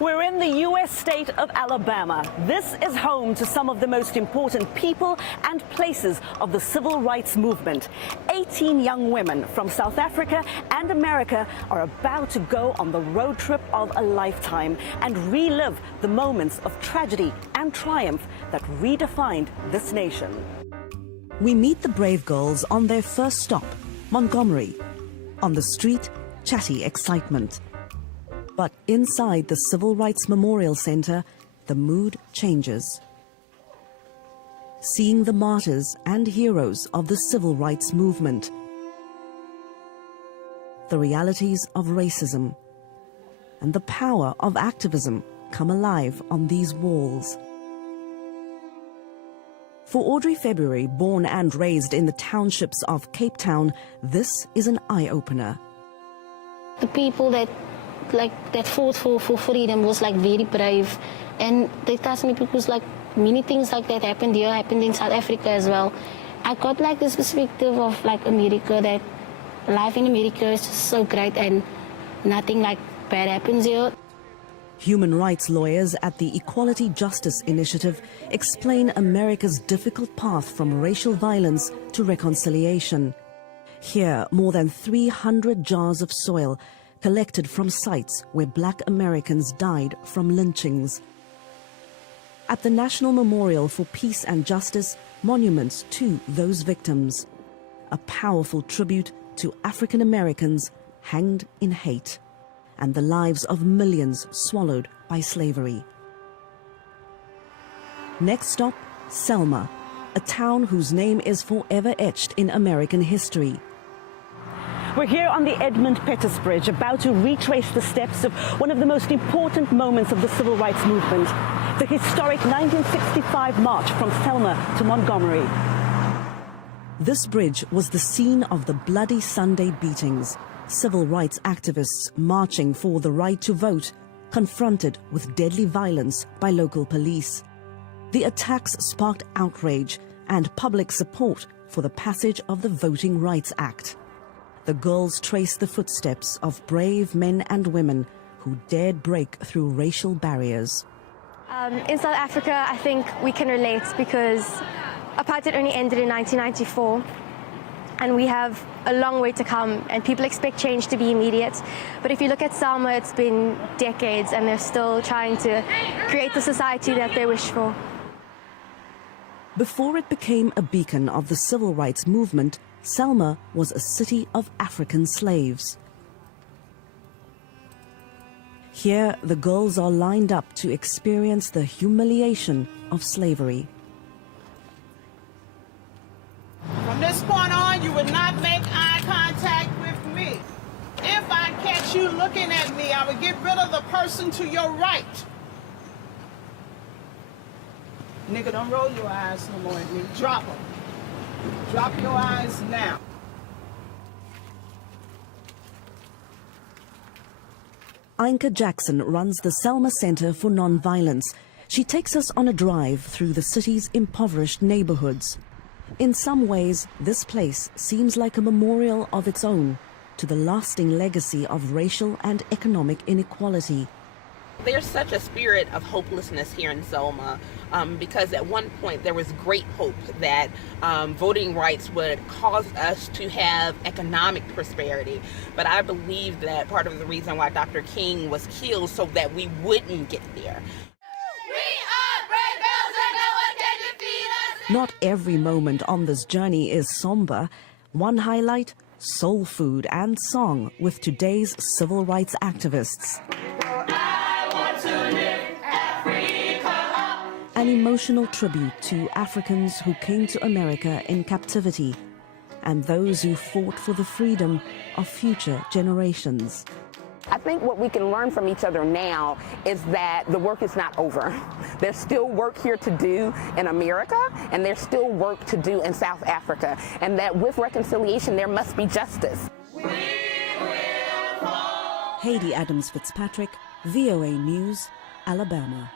We're in the U.S. state of Alabama. This is home to some of the most important people and places of the civil rights movement. 18 young women from South Africa and America are about to go on the road trip of a lifetime and relive the moments of tragedy and triumph that redefined this nation. We meet the brave girls on their first stop, Montgomery. On the street, chatty excitement. But inside the Civil Rights Memorial Center, the mood changes. Seeing the martyrs and heroes of the civil rights movement. The realities of racism and the power of activism come alive on these walls. For Audrey February, born and raised in the townships of Cape Town, this is an eye-opener. The people that fought for freedom was very brave, and they touched me because many things like that happened here, happened in South Africa as well. I got this perspective of America, that life in America is just so great and nothing bad happens here. Human rights lawyers at the Equality Justice Initiative explain America's difficult path from racial violence to reconciliation. Here, more than 300 jars of soil collected from sites where Black Americans died from lynchings. At the National Memorial for Peace and Justice, monuments to those victims. A powerful tribute to African Americans hanged in hate and the lives of millions swallowed by slavery. Next stop, Selma, a town whose name is forever etched in American history. We're here on the Edmund Pettus Bridge, about to retrace the steps of one of the most important moments of the civil rights movement, the historic 1965 march from Selma to Montgomery. This bridge was the scene of the Bloody Sunday beatings, civil rights activists marching for the right to vote, confronted with deadly violence by local police. The attacks sparked outrage and public support for the passage of the Voting Rights Act. The girls trace the footsteps of brave men and women who dared break through racial barriers. In South Africa, I think we can relate because apartheid only ended in 1994, and we have a long way to come, and people expect change to be immediate. But if you look at Selma, it's been decades, and they're still trying to create the society that they wish for. Before it became a beacon of the civil rights movement, Selma was a city of African slaves. Here, the girls are lined up to experience the humiliation of slavery. From this point on, you will not make eye contact with me. If I catch you looking at me, I will get rid of the person to your right. Nigga, don't roll your eyes no more at me. Drop them. Drop your eyes now. Ainka Jackson runs the Selma Center for Nonviolence. She takes us on a drive through the city's impoverished neighborhoods. In some ways, this place seems like a memorial of its own to the lasting legacy of racial and economic inequality. There's such a spirit of hopelessness here in Selma because at one point there was great hope that voting rights would cause us to have economic prosperity. But I believe that part of the reason why Dr. King was killed so that we wouldn't get there. Not every moment on this journey is somber. One highlight, soul food and song with today's civil rights activists. An emotional tribute to Africans who came to America in captivity and those who fought for the freedom of future generations. I think what we can learn from each other now is that the work is not over. There's still work here to do in America, and there's still work to do in South Africa, and that with reconciliation there must be justice. Hayde Adams FitzPatrick, VOA News, Alabama.